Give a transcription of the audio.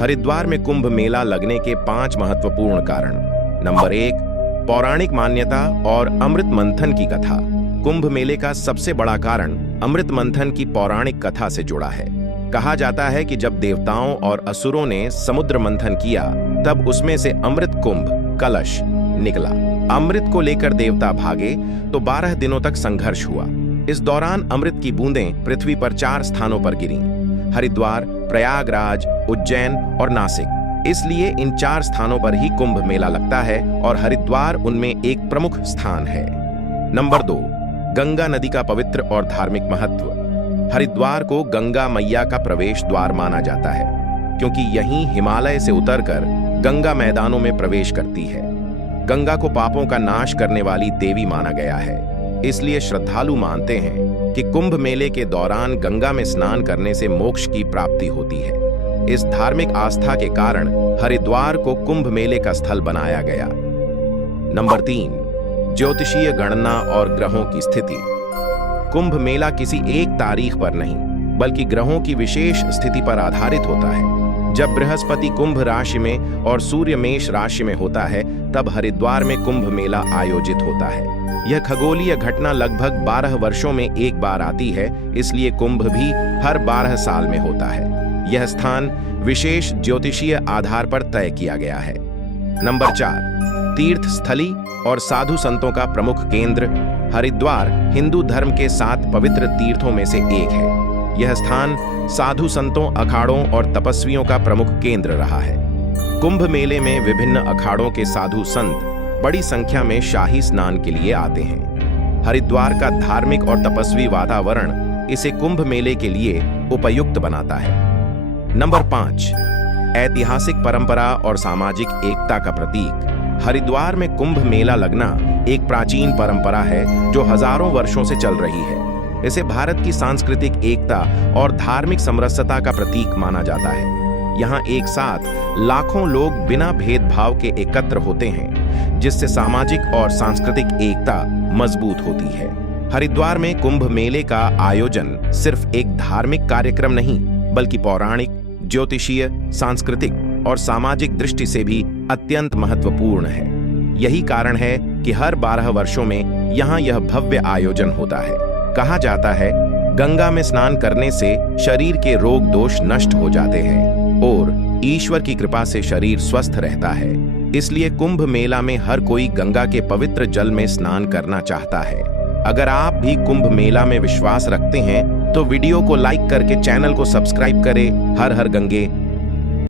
हरिद्वार में कुंभ मेला लगने के 5 महत्वपूर्ण कारण। नंबर 1, पौराणिक मान्यता और अमृत मंथन की कथा। कुंभ मेले का सबसे बड़ा कारण अमृत मंथन की पौराणिक कथा से जुड़ा है। कहा जाता है कि जब देवताओं और असुरों ने समुद्र मंथन किया, तब उसमें से अमृत कुंभ कलश निकला। अमृत को लेकर देवता भागे तो 12 दिनों तक संघर्ष हुआ। इस दौरान अमृत की बूंदें पृथ्वी पर 4 स्थानों पर गिरीं: हरिद्वार, प्रयागराज, उज्जैन और नासिक। इसलिए इन 4 स्थानों पर ही कुंभ मेला लगता है और हरिद्वार उनमें एक प्रमुख स्थान है। नंबर 2, गंगा नदी का पवित्र और धार्मिक महत्व। हरिद्वार को गंगा मैया का प्रवेश द्वार माना जाता है, क्योंकि यहीं हिमालय से उतरकर गंगा मैदानों में प्रवेश करती है। गंगा को पापों का नाश करने वाली देवी माना गया है, इसलिए श्रद्धालु मानते हैं कि कुंभ मेले के दौरान गंगा में स्नान करने से मोक्ष की प्राप्ति होती है। इस धार्मिक आस्था के कारण हरिद्वार को कुंभ मेले का स्थल बनाया गया। नंबर 3, ज्योतिषीय गणना और ग्रहों की स्थिति। कुंभ मेला किसी एक तारीख पर नहीं, बल्कि ग्रहों की विशेष स्थिति पर आधारित होता है। जब बृहस्पति कुंभ राशि में और सूर्य मेष राशि में होता है, तब हरिद्वार में कुंभ मेला आयोजित होता है। यह खगोलीय घटना लगभग 12 वर्षों में एक बार आती है, इसलिए कुंभ भी हर 12 साल में होता है। यह स्थान विशेष ज्योतिषीय आधार पर तय किया गया है। नंबर 4, तीर्थ स्थली और साधु संतों का प्रमुख केंद्र। हरिद्वार हिंदू धर्म के 7 पवित्र तीर्थों में से एक है। यह स्थान साधु संतों, अखाड़ों और तपस्वियों का प्रमुख केंद्र रहा है। कुंभ मेले में विभिन्न अखाड़ों के साधु संत बड़ी संख्या में शाही स्नान के लिए आते हैं। हरिद्वार का धार्मिक और तपस्वी वातावरण इसे कुंभ मेले के लिए उपयुक्त बनाता है। नंबर 5, ऐतिहासिक परंपरा और सामाजिक एकता का प्रतीक। हरिद्वार में कुंभ मेला लगना एक प्राचीन परंपरा है जो हजारों वर्षों से चल रही है। इसे भारत की सांस्कृतिक एकता और धार्मिक समरसता का प्रतीक माना जाता है। यहाँ एक साथ लाखों लोग बिना भेदभाव के एकत्र होते हैं, जिससे सामाजिक और सांस्कृतिक एकता मजबूत होती है। हरिद्वार में कुंभ मेले का आयोजन सिर्फ एक धार्मिक कार्यक्रम नहीं, बल्कि पौराणिक, ज्योतिषीय, सांस्कृतिक और सामाजिक दृष्टि से भी अत्यंत महत्वपूर्ण है। यही कारण है कि हर 12 वर्षों में यहाँ यह भव्य आयोजन होता है। कहा जाता है, गंगा में स्नान करने से शरीर के रोग दोष नष्ट हो जाते हैं और ईश्वर की कृपा से शरीर स्वस्थ रहता है। इसलिए कुंभ मेला में हर कोई गंगा के पवित्र जल में स्नान करना चाहता है। अगर आप भी कुंभ मेला में विश्वास रखते हैं, तो वीडियो को लाइक करके चैनल को सब्सक्राइब करें। हर हर गंगे।